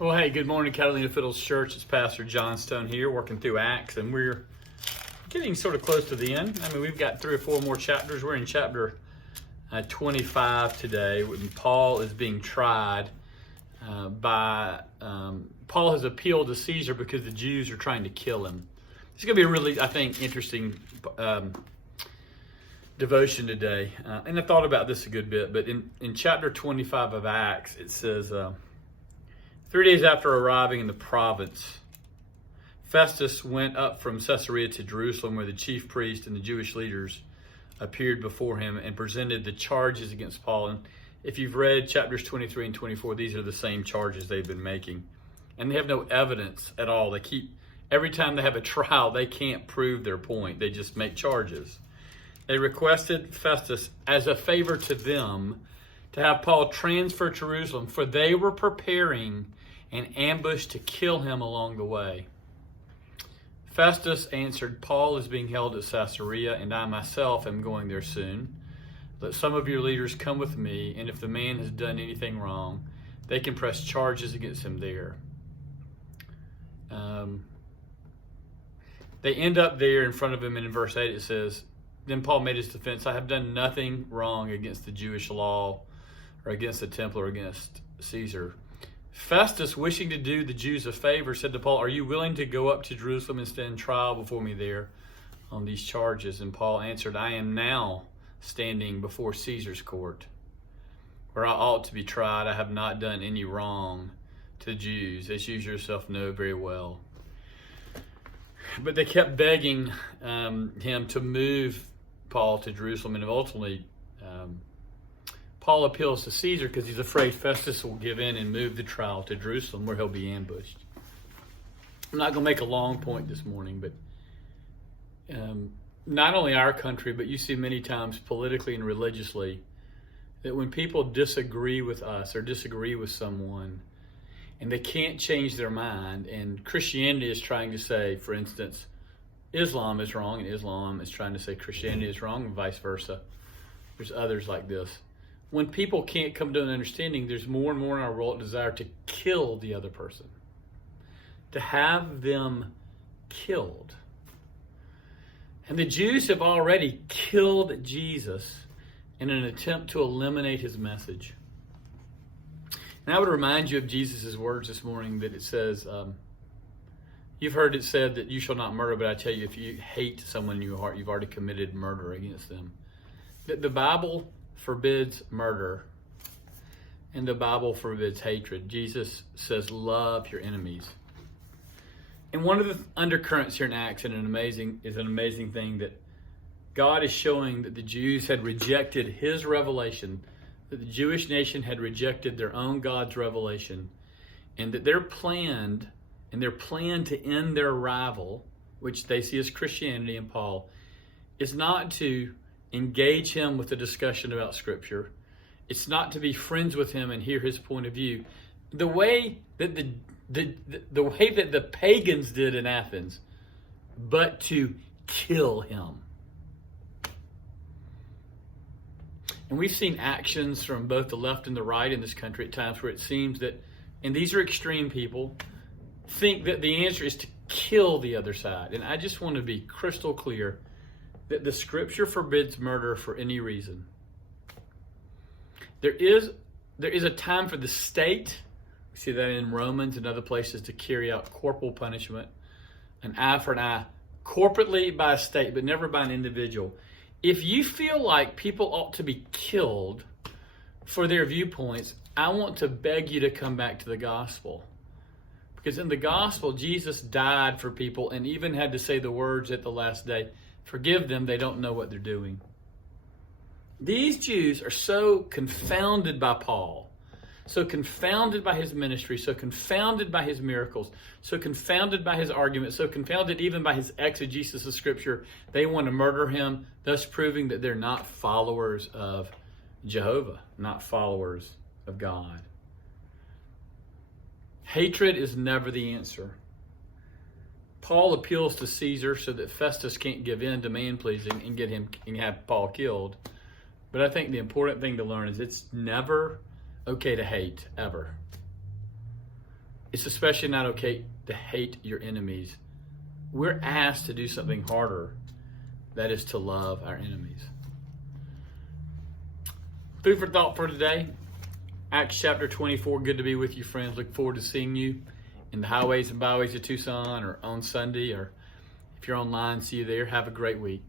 Well, hey, good morning, Catalina Fiddles Church. It's Pastor John Stone here, working through Acts, and we're getting sort of close to the end. I mean, we've got 3 or 4 more chapters. We're in chapter 25 today, when Paul is being tried Paul has appealed to Caesar because the Jews are trying to kill him. It's going to be a really, I think, interesting devotion today. And I thought about this a good bit, but in chapter 25 of Acts, it says, 3 days after arriving in the province, Festus went up from Caesarea to Jerusalem, where the chief priest and the Jewish leaders appeared before him and presented the charges against Paul. And if you've read chapters 23 and 24, these are the same charges they've been making. And they have no evidence at all. Every time they have a trial, they can't prove their point. They just make charges. They requested Festus, as a favor to them, to have Paul transferred to Jerusalem, for they were preparing an ambush to kill him along the way. Festus answered, Paul is being held at Caesarea, and I myself am going there soon. Let some of your leaders come with me, and if the man has done anything wrong, they can press charges against him there. They end up there in front of him, and in verse 8 it says, Then Paul made his defense, I have done nothing wrong against the Jewish law, or against the temple, or against Caesar. Festus, wishing to do the Jews a favor, said to Paul, Are you willing to go up to Jerusalem and stand trial before me there on these charges? And Paul answered, I am now standing before Caesar's court, where I ought to be tried. I have not done any wrong to the Jews, as you yourself know very well. But they kept begging him to move Paul to Jerusalem, and ultimately Paul appeals to Caesar because he's afraid Festus will give in and move the trial to Jerusalem, where he'll be ambushed. I'm not going to make a long point this morning, but not only our country, but you see many times politically and religiously that when people disagree with us or disagree with someone and they can't change their mind, and Christianity is trying to say, for instance, Islam is wrong, and Islam is trying to say Christianity is wrong, and vice versa. There's others like this. When people can't come to an understanding, there's more and more in our world a desire to kill the other person, to have them killed. And the Jews have already killed Jesus in an attempt to eliminate his message. And I would remind you of Jesus' words this morning that it says, you've heard it said that you shall not murder, but I tell you, if you hate someone in your heart, you've already committed murder against them. The Bible forbids murder, and the Bible forbids hatred. Jesus says, love your enemies. And one of the undercurrents here in Acts is an amazing thing, that God is showing that the Jews had rejected his revelation, that the Jewish nation had rejected their own God's revelation, and that their plan to end their rival, which they see as Christianity and Paul, is not to engage him with a discussion about Scripture. It's not to be friends with him and hear his point of view. The way that the way that the pagans did in Athens, but to kill him. And we've seen actions from both the left and the right in this country at times where it seems that, and these are extreme people, think that the answer is to kill the other side. And I just want to be crystal clear that the Scripture forbids murder for any reason. There is a time for the state, we see that in Romans and other places, to carry out corporal punishment, an eye for an eye, corporately by a state, but never by an individual. If you feel like people ought to be killed for their viewpoints, I want to beg you to come back to the gospel. Because in the gospel, Jesus died for people and even had to say the words at the last day, forgive them, they don't know what they're doing. These Jews are so confounded by Paul, so confounded by his ministry, so confounded by his miracles, so confounded by his argument, so confounded even by his exegesis of Scripture, they want to murder him, thus proving that they're not followers of Jehovah, not followers of God. Hatred is never the answer. Paul appeals to Caesar so that Festus can't give in to man-pleasing and get him and have Paul killed. But I think the important thing to learn is it's never okay to hate, ever. It's especially not okay to hate your enemies. We're asked to do something harder. That is to love our enemies. Food for thought for today. Acts chapter 24. Good to be with you, friends. Look forward to seeing you in the highways and byways of Tucson or on Sunday, or if you're online, see you there. Have a great week.